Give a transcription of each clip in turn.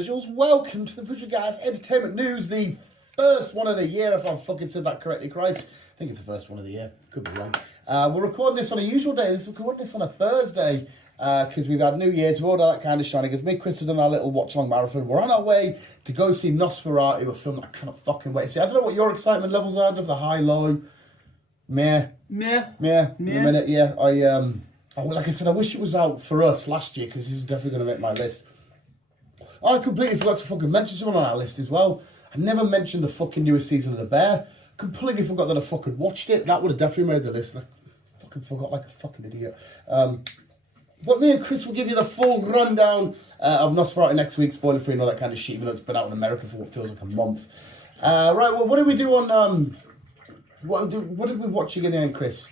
individuals. Welcome to the Guyz Entertainment News, the first one of the year, if I've fucking said that correctly, Christ. I think it's the first one of the year. Could be wrong. We're recording this on a usual day. We're recording this on a Thursday because we've had New Year's, we've all that kind of shenanigans. Me and Chris have done our little watch-along marathon. We're on our way to go see Nosferatu, a film that I cannot fucking wait to see. I don't know what your excitement levels are, of the high, low, meh. In a minute, yeah. Like I said, I wish it was out for us last year because this is definitely going to make my list. I completely forgot to fucking mention someone on our list as well. I never mentioned the fucking newest season of The Bear. Completely forgot that I fucking watched it. That would have definitely made the list. I fucking forgot like a fucking idiot. But me and Chris will give you the full rundown of Nosferatu next week, spoiler free and all that kind of shit, even though it's been out in America for what feels like a month. Right, well, what did we do on... What did we watch again then, Chris?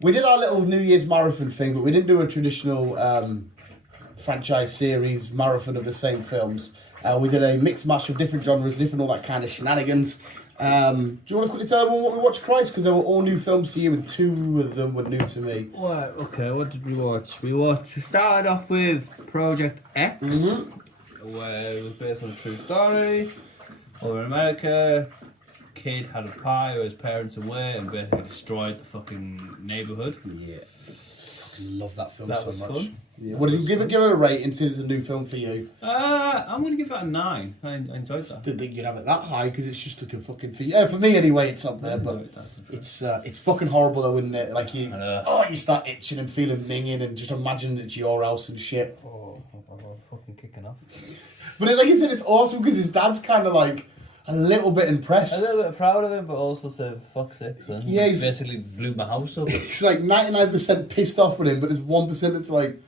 We did our little New Year's marathon thing, but we didn't do a traditional franchise series marathon of the same films. We did a mixed match of different genres, different all that kind of shenanigans. Do you want to quickly tell everyone what we watched, Christ? Because they were all new films to you and two of them were new to me. Right, okay, what did we watch? We started off with Project X, where it was based on a true story. Over in America, kid had a pie or his parents away and basically destroyed the fucking neighbourhood. Yeah. Fucking love that film That so was much. fun. Yeah. What did you give it a rating since it's a new film for you? I'm going to give that a 9. I enjoyed that. Didn't think you'd have it that high because it's just like a fucking for for me anyway. It's up there, but it's fucking horrible though, isn't it? Like you start itching and feeling minging and just imagining it's your house and shit. Oh, I'm fucking kicking off. But like you said, it's awesome because his dad's kind of like a little bit impressed. A little bit proud of him, but also said, fuck sakes, then. Yeah, he basically blew my house up. He's like 99% pissed off with him, but there's 1% that's like,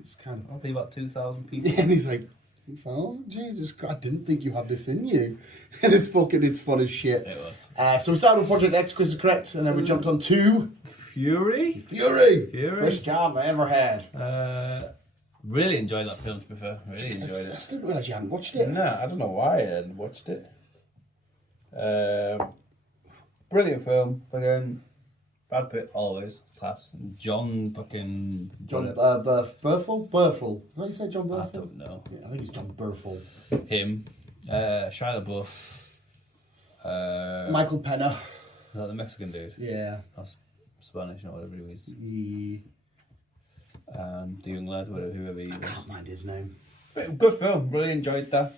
it's kind of... I think about 2,000 people. Yeah, and he's like, 2,000? Jesus Christ, I didn't think you had this in you. And it's fun as shit. It was. So we started with Project X, Chris is correct, and then we jumped on to... Fury. Best job I ever had. Really enjoyed that film, to be fair. Really enjoyed it. I still didn't realise you hadn't watched it. Nah, I don't know why I hadn't watched it. Brilliant film. Again, Brad Pitt, always. Class. John fucking... John Burful. Did I say John Burful? I don't know. Yeah, I think it's John Burful. Him. Shia LaBeouf. Michael Pena. Is that the Mexican dude? Yeah. That's Spanish, or whatever he was. Yeah. The young lad, whoever he was. I can't mind his name. Good film. Really enjoyed that.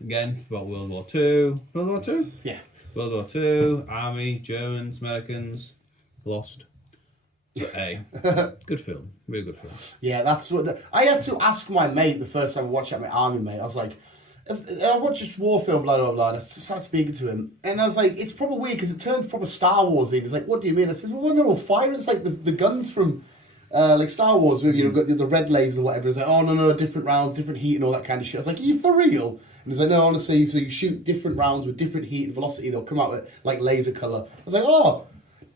Again, it's about World War II. World War II? Yeah. World War II, Army, Germans, Americans, lost. But hey, good film. Really good film. Yeah, that's what... I had to ask my mate the first time I watched it, my army mate. I was like, if I watched this war film, blah, blah, blah, and I started speaking to him. And I was like, it's probably weird because it turns proper Star Wars-y. He's like, what do you mean? I said, well, when they're all firing, it's like the guns from... like Star Wars, where you've got the red lasers or whatever. It's like, oh no, different rounds, different heat and all that kind of shit. I was like, are you for real? And he's like, no, honestly, so you shoot different rounds with different heat and velocity, they'll come out with like laser colour. I was like, oh,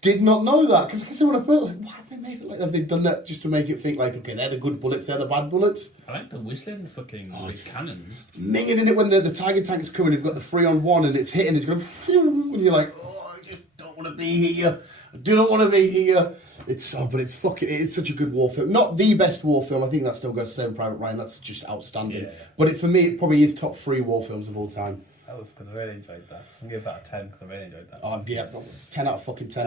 did not know that. Because I said when I first, I was like, why have they made it like that? Have they done that just to make it think like, okay, they're the good bullets, they're the bad bullets? I like the whistling fucking with cannons. Minging in it when the Tiger tank's coming, you've got the 3-on-1 and it's hitting, it's going, and you're like, oh, I just don't want to be here. I do not want to be here. It's such a good war film. Not the best war film. I think that still goes to Saving Private Ryan. That's just outstanding. Yeah. But for me, it probably is top 3 war films of all time. That was good. I really enjoyed that. I'll give that a 10 because I really enjoyed that. Oh yeah, 10 out of fucking 10.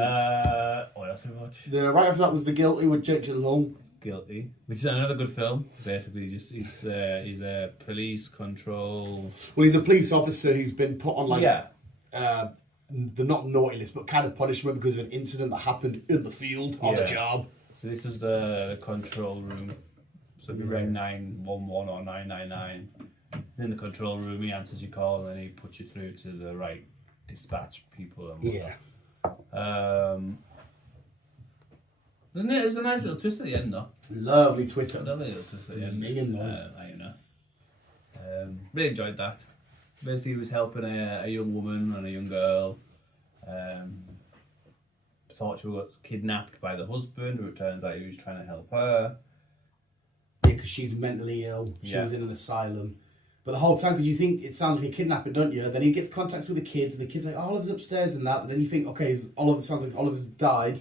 What else did we watch? Right after that was The Guilty with Jake Gyllenhaal. Guilty, which is another good film. Basically, he's a police control. Well, he's a police officer who's been put on like the not naughty list, but kind of punishment because of an incident that happened in the field on the job. So this is the control room. So if you ring 911 or 999, in the control room, he answers your call and then he puts you through to the right dispatch people. And yeah. It was a nice little twist at the end, though. Lovely twist. Lovely little twist at the end. Really enjoyed that. Basically, he was helping a young woman and a young girl. Thought she was kidnapped by the husband, but it turns out he was trying to help her. Yeah, because she's mentally ill. She was in an asylum. But the whole time, because you think it sounds like a kidnapping, don't you? Then he gets contacts with the kids, and the kid's like, Oliver's upstairs and that. And then you think, okay, Oliver sounds like Oliver's died.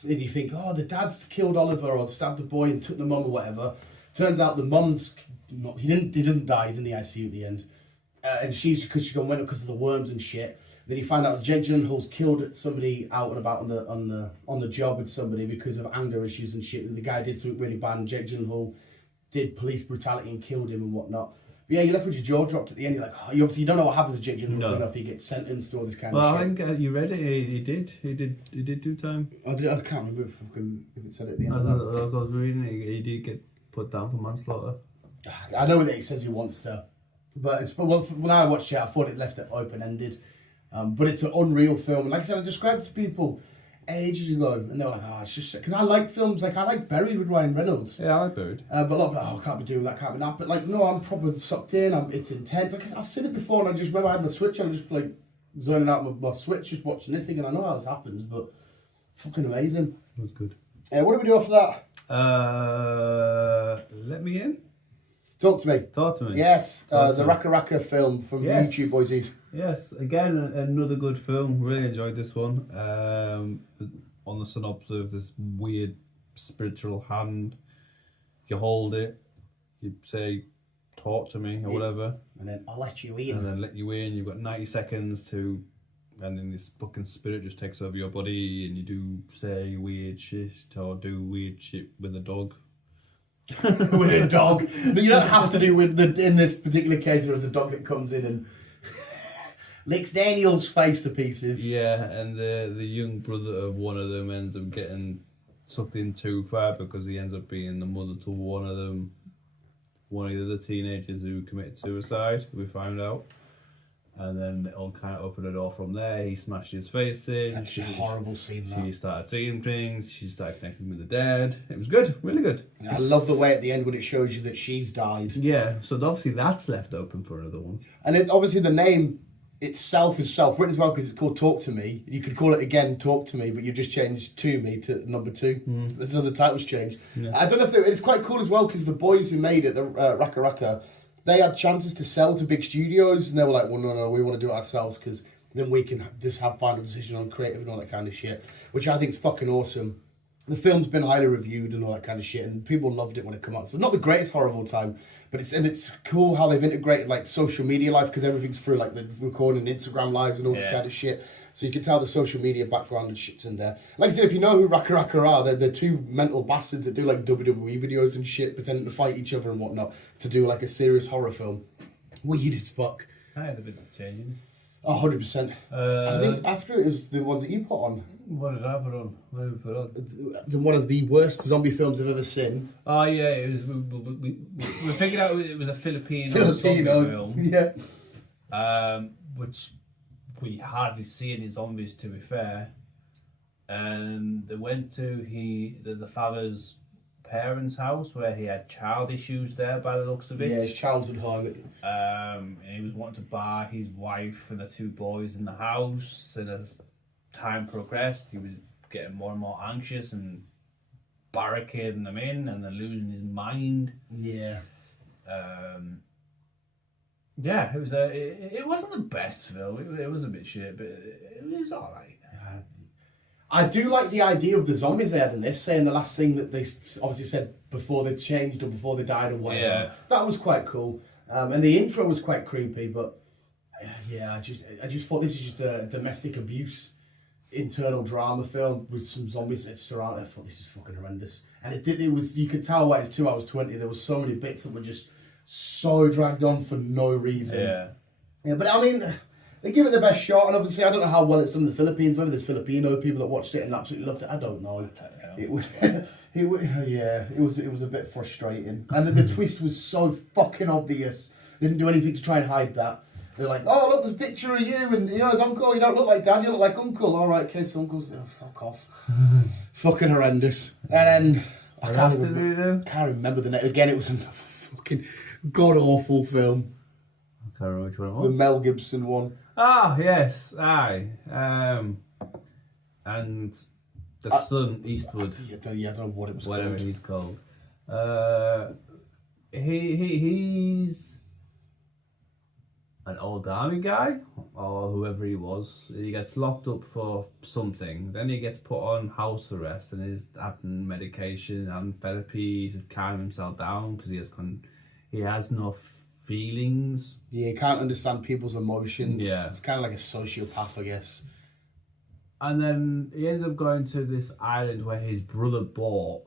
So then you think, oh, the dad's killed Oliver or stabbed the boy and took the mum or whatever. Turns out the mum's not. He doesn't die. He's in the ICU at the end, and she's because went up because of the worms and shit. Then you find out Jake Gyllenhaal's killed somebody out and about on the job with somebody because of anger issues and shit. The guy did something really bad, and Jake Gyllenhaal did police brutality and killed him and whatnot. But yeah, you're left with your jaw dropped at the end. You're like, oh, you obviously don't know what happens to Jake Gyllenhaal. No. You don't know if he gets sentenced or this kind Well, of I shit. think you read it. He did do time. I can't remember if it said it at the end. As I was reading, he did get put down for manslaughter. I know that he says he wants to, but when I watched it, I thought it left it open ended. But it's an unreal film. Like I said, I described it to people ages ago, and they're like, "Oh, it's just," because I like films like I like Buried with Ryan Reynolds. Yeah, I like Buried. But a lot of people, oh, can't be doing that, can't be that. But like, no, I'm proper sucked in. It's intense. Like, I've seen it before, and I just remember I had my Switch, and I'm just like zoning out with my Switch, just watching this thing, and I know how this happens, but fucking amazing. It was good. What do we do after that? Let me in. Talk to me. Talk to me. Yes, Talk to the me. Raka Raka film from Yes. YouTube Boysies. Yes, again, another good film. Really enjoyed this one. On the synopsis, this weird spiritual hand. You hold it, you say, talk to me, or whatever. And then I'll let you in. And then let you in. You've got 90 seconds to... And then this fucking spirit just takes over your body, and you do say weird shit, or do weird shit with a dog. With a dog. But you don't have to do with in this particular case there is a dog that comes in and licks Daniel's face to pieces. Yeah, and the young brother of one of them ends up getting sucked in too far because he ends up being the mother to one of them, one of the other teenagers who committed suicide, we found out. And then it all kind of opened the door from there. He smashed his face in. That's a horrible scene, that. She started seeing things. She started connecting with the dead. It was good, really good. I love the way at the end when it shows you that she's died. Yeah, so obviously that's left open for another one. And obviously the name itself is self-written as well because it's called Talk to Me. You could call it again Talk to Me, but you just changed To Me to number 2. This is how the title's changed. Yeah. I don't know if it's quite cool as well because the boys who made it, the Raka Raka, they had chances to sell to big studios, and they were like, well, no, we want to do it ourselves because then we can just have final decision on creative and all that kind of shit, which I think is fucking awesome. The film's been highly reviewed and all that kind of shit, and people loved it when it came out. So not the greatest horror of all time, but it's cool how they've integrated like social media life because everything's through like the recording Instagram lives and all this kind of shit. So you can tell the social media background and shit's in there. Like I said, if you know who Raka Raka are, they're two mental bastards that do like WWE videos and shit, pretending to fight each other and whatnot to do like a serious horror film. Weird as fuck. I had a bit of changing. 100%. I think after it was the ones that you put on. What did I put on? What did we put on? One of the worst zombie films I've ever seen. Oh yeah, it was. We figured out it was a Filipino zombie film. Yeah. Which we hardly see any zombies, to be fair. And they went to the father's parents' house where he had child issues there, by the looks of it. Yeah, his childhood home. And he was wanting to bar his wife and the 2 boys in the house, and as time progressed, he was getting more and more anxious and barricading them in, and then losing his mind. Yeah. Yeah, it wasn't the best film. It was a bit shit, but it was all right. I do like the idea of the zombies they had in this, saying the last thing that they obviously said before they changed or before they died or whatever. Yeah. That was quite cool. And the intro was quite creepy, but yeah, I just thought this is just a domestic abuse internal drama film with some zombies that surround it. I thought this is fucking horrendous. And it was, you could tell why it's 2 hours 20. There was so many bits that were just so dragged on for no reason. Yeah, but I mean, they give it the best shot, and obviously I don't know how well it's done in the Philippines. Maybe there's Filipino people that watched it and absolutely loved it. I don't know. It was, it was a bit frustrating, and the twist was so fucking obvious. They didn't do anything to try and hide that. They're like, oh look, there's a picture of you, and you know his uncle. You don't look like dad, you look like uncle. All right, okay, so uncle's fuck off. Fucking horrendous. And then I can't remember the name. Again, it was a fucking god awful film. I can't remember which one it was. The Mel Gibson one. Ah, yes, aye. And the son, Eastwood. I don't know what it was whatever called. he's called. He's... an old army guy or whoever he was. He gets locked up for something. Then he gets put on house arrest and is having medication, having therapy, he's calming himself down because he has no feelings. Yeah, he can't understand people's emotions. Yeah. It's kind of like a sociopath, I guess. And then he ends up going to this island where his brother bought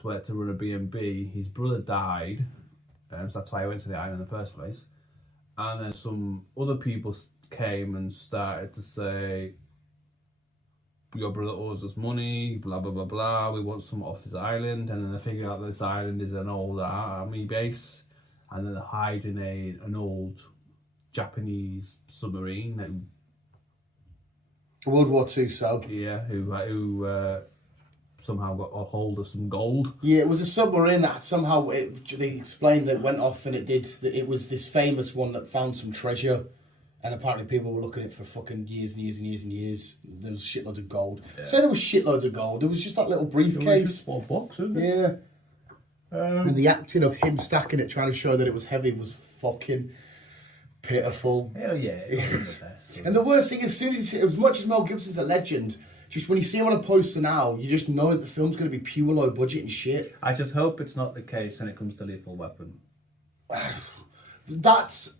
to run a B&B. His brother died, so that's why he went to the island in the first place. And then some other people came and started to say, your brother owes us money, blah, blah, blah, blah. We want some off this island. And then they figure out that this island is an old army base. And then they hide in an old Japanese submarine. World War II sub. Yeah, who somehow got a hold of some gold. Yeah, it was a submarine that somehow, they explained that it went off and it was this famous one that found some treasure. And apparently people were looking at it for fucking years and years and years and years. There was shitloads of gold. Yeah. So there was shitloads of gold. There was just that little briefcase. One box, isn't it? Yeah. And the acting of him stacking it, trying to show that it was heavy, was fucking pitiful. Hell yeah, it wasn't the best. And the worst thing is, as much as Mel Gibson's a legend, just when you see him on a poster now, you just know that the film's going to be pure low budget and shit. I just hope it's not the case when it comes to Lethal Weapon. That's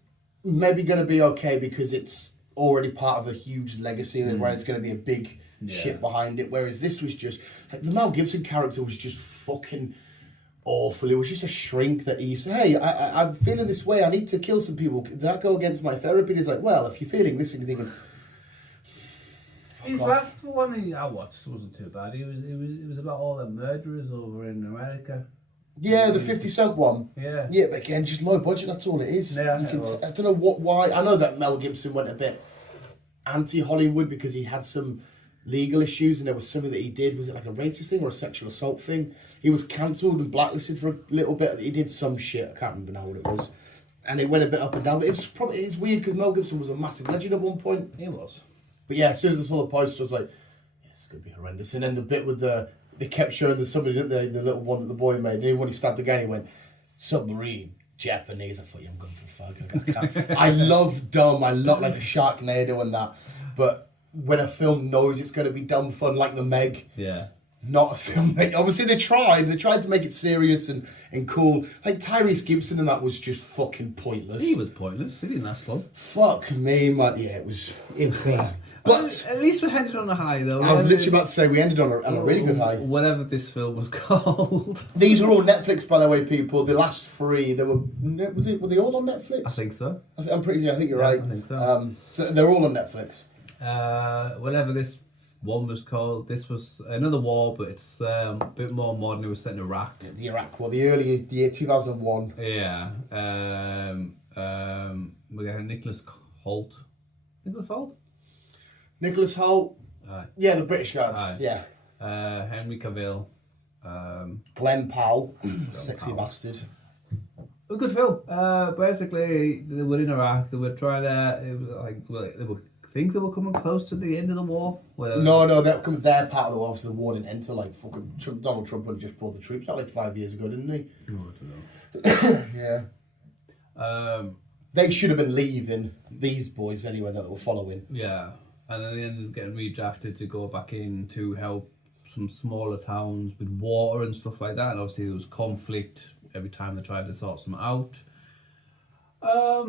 maybe going to be okay because it's already part of a huge legacy where it's going to be a big shit behind it. Whereas this was just, like, the Mel Gibson character was just fucking awful. It was just a shrink that he said, hey, I'm feeling this way, I need to kill some people. Did that go against my therapy? And he's like, well, if you're feeling this and you're thinking... His last one I watched wasn't too bad. It was about all the murderers over in America. Yeah, the 50 Cent one. Yeah. Yeah, but again, just low budget, that's all it is. Yeah, I don't know why. I know that Mel Gibson went a bit anti-Hollywood because he had some legal issues and there was something that he did. Was it like a racist thing or a sexual assault thing? He was cancelled and blacklisted for a little bit. He did some shit. I can't remember now what it was. And it went a bit up and down. But it's weird because Mel Gibson was a massive legend at one point. He was. But yeah, as soon as I saw the poster, I was like, yeah, it's going to be horrendous. And then the bit with they kept showing somebody, didn't they? The little one that the boy made. And then when he stabbed the guy, he went, submarine, Japanese. I thought, yeah, I'm going for a fag. I love dumb. I love like a Sharknado and that. But when a film knows it's going to be dumb fun, like The Meg. Yeah. Not a film that, obviously they tried to make it serious and cool. Like Tyrese Gibson and that was just fucking pointless. He was pointless. He didn't last long. Fuck me, man. Yeah, it was but at least we ended on a high, though. I was literally about to say we ended on a really good high. Whatever this film was called. These are all Netflix, by the way, people. The last three, were they all on Netflix? I think so. I think you're right. I think so. So they're all on Netflix. Whatever this one was called, this was another war, but it's a bit more modern. It was set in Iraq. The Iraq war, the early year 2001. Yeah. We got Nicholas Hoult. Nicholas Hoult. Aye. Yeah, the British guys. Aye. Yeah. Henry Cavill. Glenn Powell. Sexy bastard. A good film. Basically, they were in Iraq. They were trying to. It was like they were. Think they were coming close to the end of the war? No, they're coming. Their part of the war. Obviously, the war didn't enter. Like fucking Donald Trump had just pulled the troops out like 5 years ago, didn't he? Oh, I don't know. Yeah. They should have been leaving these boys anyway that they were following. Yeah, and then they ended up getting redrafted to go back in to help some smaller towns with water and stuff like that. And obviously, there was conflict every time they tried to sort something out. I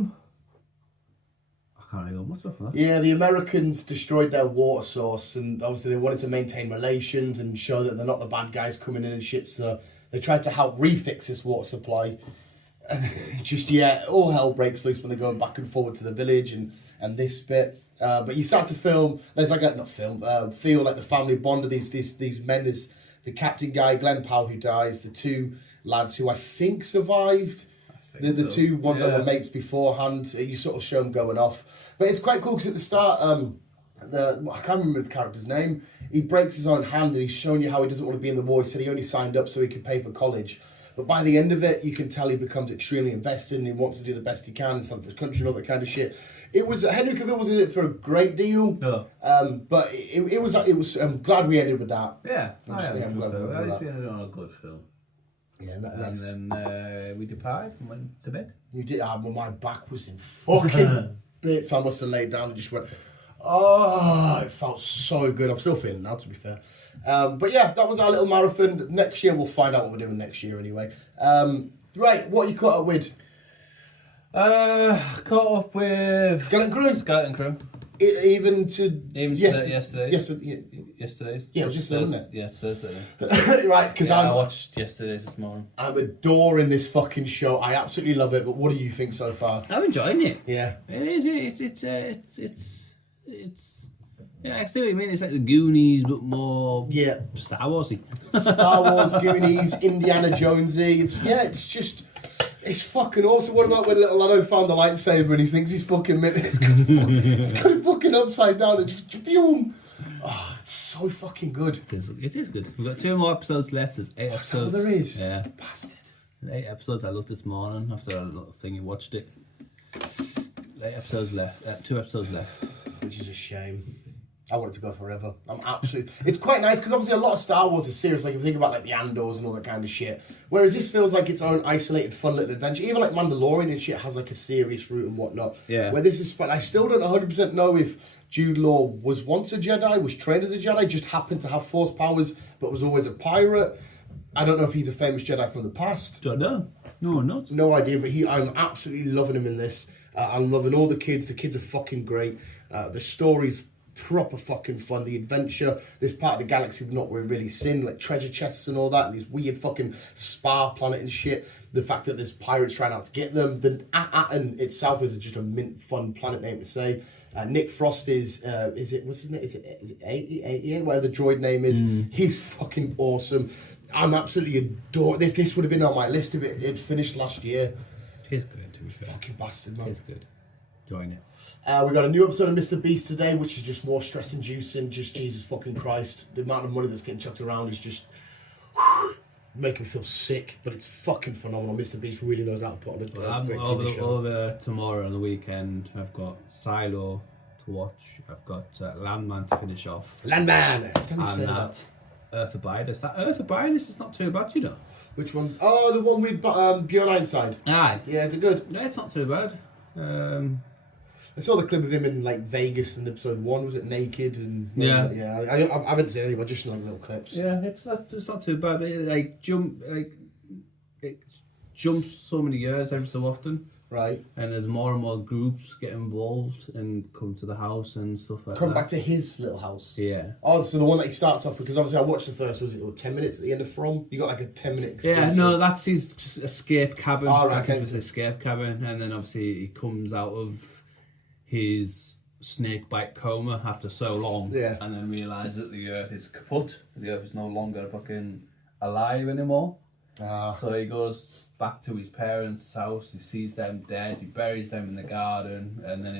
can't really go much off that. Yeah, the Americans destroyed their water source, and obviously they wanted to maintain relations and show that they're not the bad guys coming in and shit. So they tried to help refix this water supply. And just all hell breaks loose when they're going back and forward to the village and this bit. But you start to feel like the family bond of these men. There's the captain guy, Glenn Powell, who dies. The two lads who I think survived. The two ones that were mates beforehand. You sort of show them going off. But it's quite cool because at the start, I can't remember the character's name. He breaks his own hand and he's showing you how he doesn't want to be in the war. He said he only signed up so he could pay for college. But by the end of it, you can tell he becomes extremely invested and he wants to do the best he can and stuff for his country and all that kind of shit. It was Henry Cavill was in it for a great deal. No. But it was. I'm glad we ended with that. Yeah, I'm glad we at ended least with we that. ended on a good film. Yeah, And then we departed and went to bed. You did. Well, my back was in fucking bits. I must have laid down and just went, oh, it felt so good. I'm still feeling now, to be fair. But yeah, that was our little marathon. Next year, we'll find out what we're doing next year anyway. Right, what you caught up with? Caught up with Skeleton Crew? Skeleton Crew. Even to Yesterday. Yesterday's. Yeah, it was yesterday, wasn't it? Yeah, it's Thursday. Right, because I watched yesterday's this morning. I'm adoring this fucking show. I absolutely love it. But what do you think so far? I'm enjoying it. Yeah, It is. It's. Yeah, I see what you mean. It's like the Goonies, but more yeah. Star Warsy. Star Wars, Goonies, Indiana Jonesy. It's fucking awesome. What about when little Lando found the lightsaber and he thinks he's fucking it's got it fucking upside down and just boom. Oh, it's so fucking good. It is good. We've got 2 more episodes left. There's 8 episodes. there is? Yeah. Bastard. 8 episodes. I looked this morning after a little thing you watched it. 8 episodes left. 2 episodes left. Which is a shame. I want it to go forever. I'm absolutely. It's quite nice because obviously a lot of Star Wars is serious. Like if you think about like the Andors and all that kind of shit. Whereas this feels like its own isolated, fun little adventure. Even like Mandalorian and shit has like a serious route and whatnot. Yeah. Where this is fun. I still don't 100% know if Jude Law was once a Jedi, was trained as a Jedi, just happened to have Force powers, but was always a pirate. I don't know if he's a famous Jedi from the past. Don't know. No, I'm not. No idea, but I'm absolutely loving him in this. I'm loving all the kids. The kids are fucking great. The story's proper fucking fun. The adventure, this part of the galaxy we've not really seen, like treasure chests and all that, and these weird fucking spa planet and shit. The fact that there's pirates trying out to get them. The Aten itself is just a mint fun planet name to say. Nick Frost is it what's his name? Is it 88? Whatever the droid name is. He's fucking awesome. I'm absolutely adored. This would have been on my list if it finished last year. It's good, to be fair. Fucking bastard, man. It's good. Enjoying it. We got a new episode of Mr. Beast today, which is just more stress-inducing. Just Jesus fucking Christ, the amount of money that's getting chucked around is just making me feel sick. But it's fucking phenomenal. Mr. Beast really knows how to put on a great TV show. Over tomorrow on the weekend, I've got Silo to watch. I've got Landman to finish off. Landman. And that Earth Abiders. That Earth Abiders is not too bad, you know. Which one? Oh, the one with Bjorn Ironside. Aye. Yeah, is it good? Yeah, it's not too bad. I saw the clip of him in like Vegas in episode 1. Was it naked and yeah? I haven't seen any, but just like little clips. Yeah, it's not too bad. It jumps so many years every so often. Right. And there's more and more groups get involved and come to the house and stuff like that. Come back to his little house. Yeah. Oh, so the one that he starts off with, because obviously I watched the first, was it 10 minutes at the end of From? You got like a 10-minute exclusive. Yeah, no, that's his just escape cabin. Oh, right, That's his escape cabin. And then obviously he comes out of his snake bite coma after so long. Yeah. And then realises that the Earth is kaput. The Earth is no longer fucking alive anymore. So he goes back to his parents' house, he sees them dead, he buries them in the garden, and then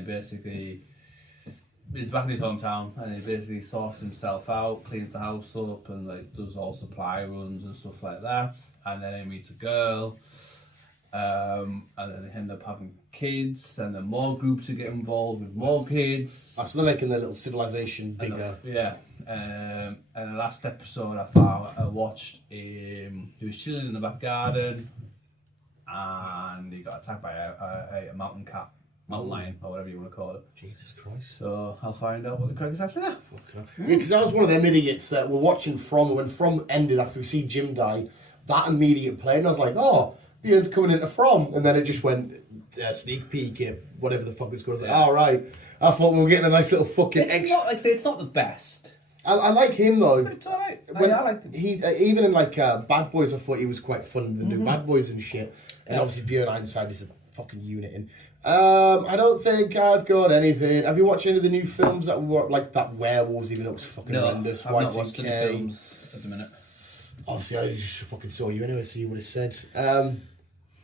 he's back in his hometown, and he basically sorts himself out, cleans the house up, and like does all supply runs and stuff like that. And then he meets a girl, and then they end up having kids, and then more groups are getting involved with more kids. So they're making their little civilization bigger. Yeah. And the last episode I watched, he was chilling in the back garden and he got attacked by a mountain cat, mountain lion, or whatever you want to call it. Jesus Christ. So I'll find out what the crack is after that. Yeah, because I was one of them idiots that were watching From, when From ended after we see Jim die, that immediate play, and I was like, oh, Bjorn's coming into From, and then it just went sneak peek at whatever the fuck it's called. I was like, all right. I thought we were getting a nice little fucking It's not, like I say, it's not the best. I like him though. But it's alright. I liked him. He's even in like Bad Boys. I thought he was quite fun. The new Bad Boys and shit. And obviously Bjorn Ironside is a fucking unit. And I don't think I've got anything. Have you watched any of the new films that were like that Werewolves? Even though it was fucking horrendous. I've not watched any films at the minute. Obviously, I just fucking saw you anyway, so you would have said.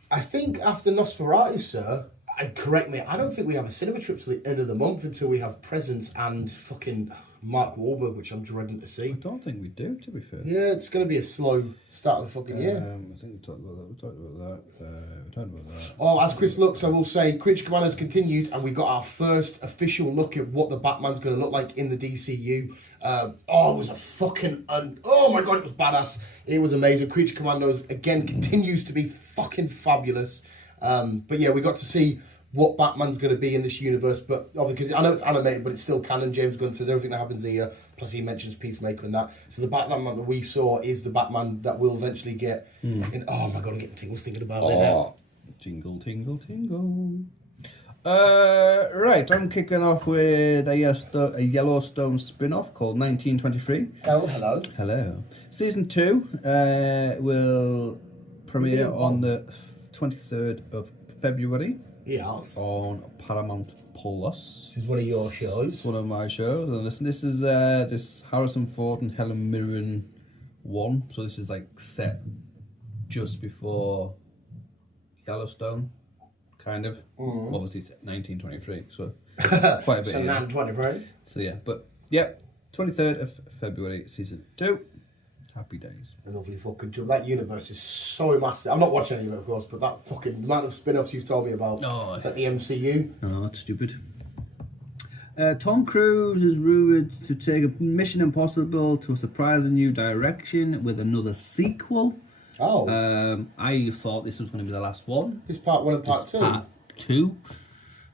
I think after Nosferatu, sir. Correct me. I don't think we have a cinema trip till the end of the month until we have Presents and fucking Mark Wahlberg, which I'm dreading to see. I don't think we do, to be fair. Yeah, it's going to be a slow start of the fucking year. I think we talked about that. Oh, as Chris looks, I will say, Creature Commandos continued, and we got our first official look at what the Batman's going to look like in the DCU. It was a fucking... oh my god, it was badass. It was amazing. Creature Commandos, again, continues to be fucking fabulous. But yeah, we got to see what Batman's going to be in this universe, but because I know it's animated, but it's still canon. James Gunn says everything that happens here, plus he mentions Peacemaker and that. So the Batman that we saw is the Batman that we'll eventually get. Oh my god, I'm getting tingles thinking about it now. Tingle, tingle, tingle. Right, I'm kicking off with a Yellowstone spin-off called 1923. Oh, hello. Hello. Season 2 will premiere on the 23rd of February. Yes. On Paramount Plus. This is one of your shows. One of my shows. And this is this Harrison Ford and Helen Mirren one. So this is like set just before Yellowstone, kind of. Obviously it's 1923, so quite a bit. So 1923. So yeah, but yeah, 23rd of February, season 2. Happy days. A lovely fucking job. That universe is so massive. I'm not watching any of it, of course, but that fucking amount of spin-offs you've told me about. Oh, it's like the MCU. Oh, that's stupid. Tom Cruise is rumoured to take a Mission Impossible to a surprising new direction with another sequel. Oh. I thought this was going to be the last one. This part 1 and part 2. Part 2.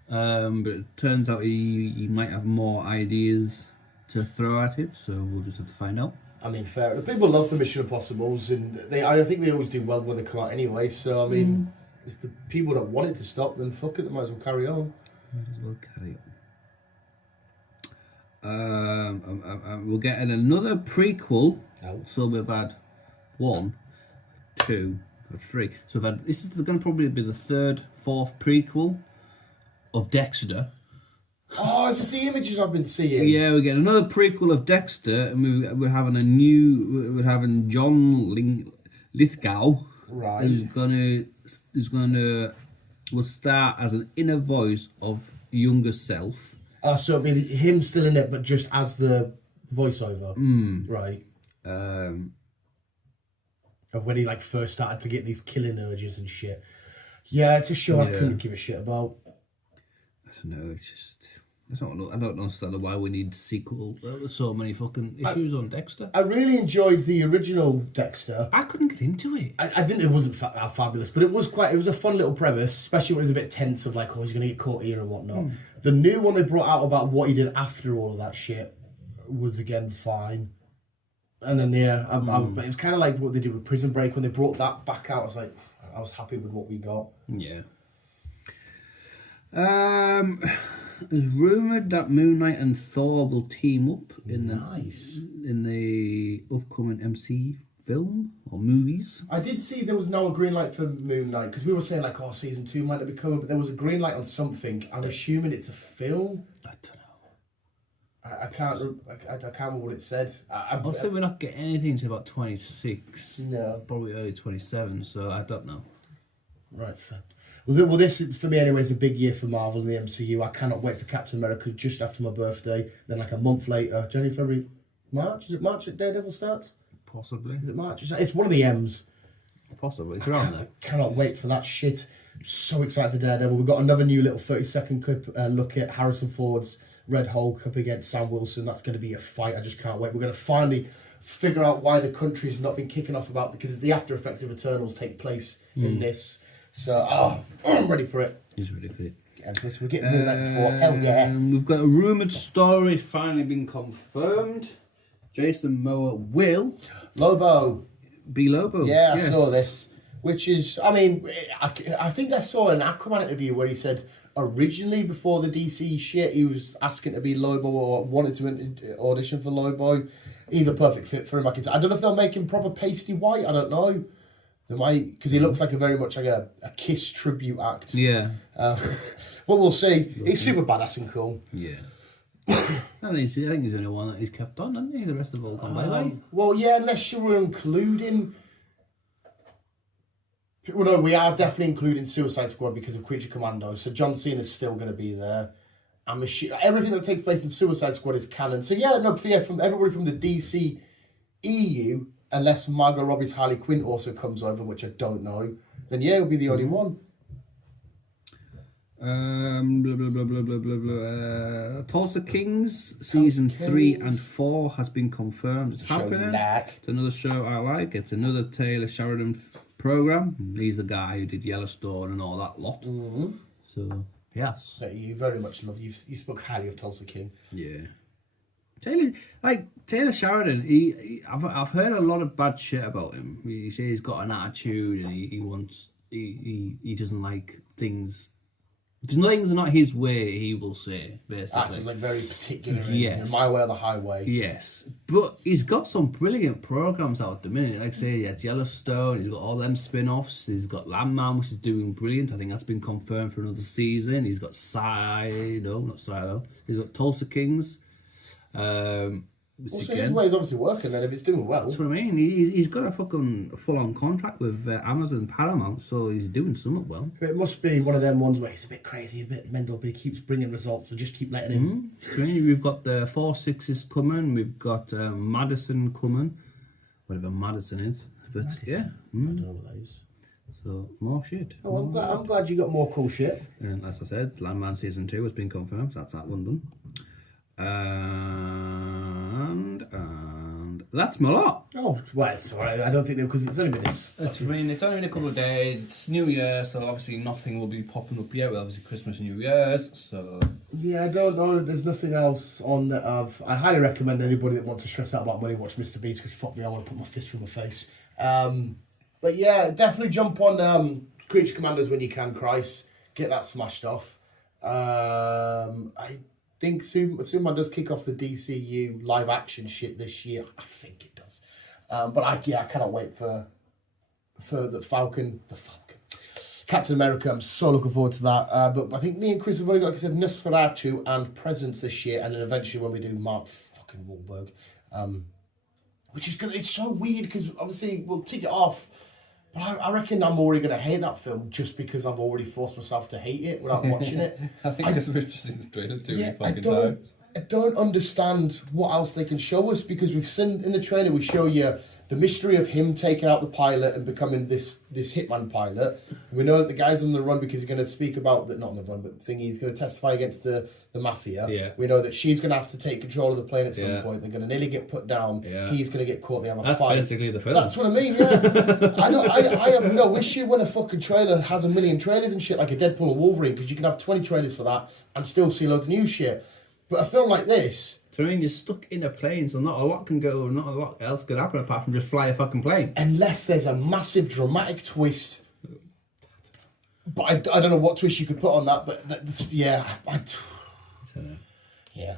But it turns out he might have more ideas to throw at it, so we'll just have to find out. I mean, fair. People love the Mission Impossibles, and I think they always do well when they come out anyway. So I mean, if the people don't want it to stop, then fuck it. They might as well carry on. Might as well carry on. We're getting another prequel. Oh. So we've had 1, 2, 3. So we've had, this is going to probably be the 3rd, 4th prequel of Dexter. Oh, is this the images I've been seeing? Yeah, we're getting another prequel of Dexter, and we're having we're having John Lithgow, right? will start as an inner voice of younger self. Oh, so it'll be him still in it, but just as the voiceover, right? Of when he like first started to get these killing urges and shit. Yeah, it's a show I couldn't give a shit about. I don't know. It's just. I don't understand why we need sequel. There were so many fucking issues on Dexter. I really enjoyed the original Dexter. I couldn't get into it. I didn't. It wasn't fabulous, but it was a fun little premise, especially when it was a bit tense of like, oh, he's gonna get caught here and whatnot. The new one they brought out about what he did after all of that shit was again fine. And then but it was kind of like what they did with Prison Break when they brought that back out. I was happy with what we got. Yeah. It's rumoured that Moon Knight and Thor will team up in the upcoming MC film or movies. I did see there was now a green light for Moon Knight because we were saying like, oh, season 2 might not be coming, but there was a green light on something. I'm assuming it's a film. I don't know. I can't remember what it said. I'll say we're not getting anything until about 26. No, probably early 27. So I don't know. Right, fair. Well, this is, for me anyway, is a big year for Marvel and the MCU. I cannot wait for Captain America just after my birthday. Then like a month later, January, February, March? Is it March that Daredevil starts? Possibly. Is it March? It's one of the M's. Possibly. It's around there. Cannot wait for that shit. I'm so excited for Daredevil. We've got another new little 30-second clip look at Harrison Ford's Red Hulk up against Sam Wilson. That's going to be a fight. I just can't wait. We're going to finally figure out why the country's not been kicking off about, because the after effects of Eternals take place in this. So, I'm ready for it. He's ready for it. And we're getting more that before. Hell yeah. We've got a rumoured story finally been confirmed. Jason Momoa will Lobo. Be Lobo. Yeah, yes. I saw this. Which is, I mean, I think I saw an Aquaman interview where he said originally before the DC shit, he was asking to be Lobo or wanted to audition for Lobo. He's a perfect fit for him. I don't know if they'll make him proper pasty white. I don't know. They might, because he looks like very much like a Kiss tribute act. Yeah. But we'll see. He's super badass and cool. Yeah. I think he's the only one that he's kept on, hasn't he? The rest of all gone bye-bye. Well, yeah, unless you were including... Well, no, we are definitely including Suicide Squad because of Creature Commandos. So John Cena's still going to be there. Everything that takes place in Suicide Squad is canon. So yeah, no, from everybody from the DC EU, unless Margot Robbie's Harley Quinn also comes over, which I don't know, then yeah, it'll be the only one. Blah, blah, blah, blah, blah, blah, blah. Tulsa Kings season 3 and 4 has been confirmed. It's happening. It's another show I like. It's another Taylor Sheridan program. He's the guy who did Yellowstone and all that lot. So Yes. So you very much love. You spoke highly of Tulsa King. Yeah. Taylor Sheridan, I've heard a lot of bad shit about him. He says he's got an attitude and he doesn't like things. If things are not his way, he will say, basically. That seems like very particular. Yes. My way or the highway. Yes. But he's got some brilliant programmes out at the minute. Like I say, he had Yellowstone, he's got all them spin-offs, he's got Landman, which is doing brilliant. I think that's been confirmed for another season. He's got he's got Tulsa Kings. So his way is obviously working then if it's doing well. That's what I mean. He's got a fucking full-on contract with Amazon Paramount, so he's doing something well. It must be one of them ones where he's a bit crazy, a bit mental, but he keeps bringing results, so just keep letting him. So we've got the 4-6s coming, we've got Madison coming, whatever Madison is. But yeah. I don't know what that is. So more shit. Oh, I'm glad you got more cool shit. And as I said, Landman Season 2 has been confirmed, so that's that one done. And that's my lot. Oh, well, sorry. I don't think because it's only been this. It's only been a couple of days. It's New Year, so obviously nothing will be popping up yet. Well, obviously Christmas and New Year's, so Yeah, I don't know. There's nothing else on that I highly recommend anybody that wants to stress out about money watch Mr. Beast because fuck me, I want to put my fist through my face. But yeah, definitely jump on Creature Commanders when you can, Christ. Get that smashed off. I think Superman does kick off the DCU live action shit this year. I think it does. But I cannot wait for the Falcon. Captain America, I'm so looking forward to that. But I think me and Chris have already got, like I said, Nosferatu and Presents this year, and then eventually when we do Mark fucking Wahlberg, which is it's so weird because obviously we'll tick it off, but I reckon I'm already going to hate that film just because I've already forced myself to hate it without watching it. I think it's we've just seen the trailer too many fucking times. I don't understand what else they can show us because we've seen in the trailer we show you the mystery of him taking out the pilot and becoming this hitman pilot. We know that the guy's on the run because he's going to speak about not on the run, but he's going to testify against the mafia. Yeah. We know that she's going to have to take control of the plane at some point. They're going to nearly get put down. Yeah. He's going to get caught. They have a that's fight. basically the film. That's what I mean. Yeah. I have no issue when a fucking trailer has a million trailers and shit like a Deadpool or Wolverine because you can have 20 trailers for that and still see loads of new shit. But a film like this. So I mean, you're stuck in a plane, so not a lot can go, not a lot else could happen apart from just fly a fucking plane. Unless there's a massive dramatic twist. But I don't know what twist you could put on that, but yeah. I don't know. Yeah.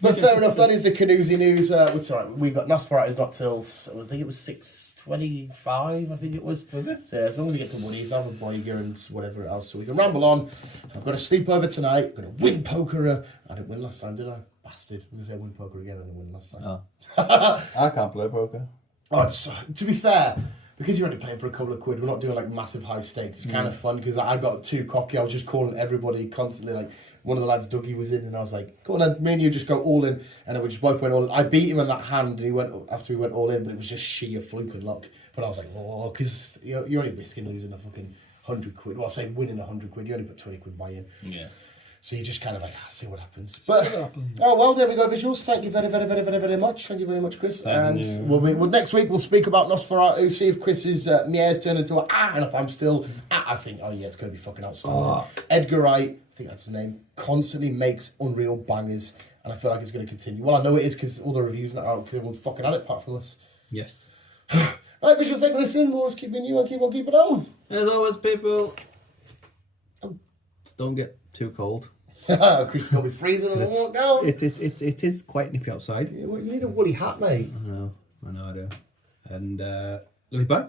But fair enough, that is the Canoozy news. Sorry, we got Nosferatu not till, I think it was 6:25, I think it was. Was it? So yeah, as long as we get to Woody's, I'll have a Boyger and whatever else, so we can ramble on. I've got a sleepover tonight, I'm going to win poker. I didn't win last time, did I? Bastard. I'm going to say win poker again, I didn't win last time. Oh. I can't play poker. Oh, to be fair, because you're only playing for a couple of quid, we're not doing like massive high stakes. It's kind of fun because I got too cocky. I was just calling everybody constantly. Like one of the lads, Dougie, was in, and I was like, "Go on, then, me and you just go all in." And then we just both went all in. I beat him in that hand, and he went after we went all in, but it was just sheer fluke and luck. But I was like, "Oh," because you're only risking losing a fucking 100 quid. Well, I say winning 100 quid. You only put 20 quid buy in. Yeah. So you just kind of like, see what happens. But oh well, there we go, visuals. Thank you very, very, very, very, very much. Thank you very much, Chris. Next week we'll speak about Nosferatu. See if Chris's meows turn into and if I'm still I think it's going to be fucking outstanding. Edgar Wright, I think that's his name, constantly makes unreal bangers, and I feel like it's going to continue. Well, I know it is because all the reviews are out because everyone's fucking at it apart from us. Yes. Right, visuals, thank you for listening. More is keeping you and keep it on. As always, people, just don't get too cold. Chris is going to be freezing and walk out. It is quite nippy outside. Yeah, well, you need a woolly hat, mate. I know I do. And, love you, bye.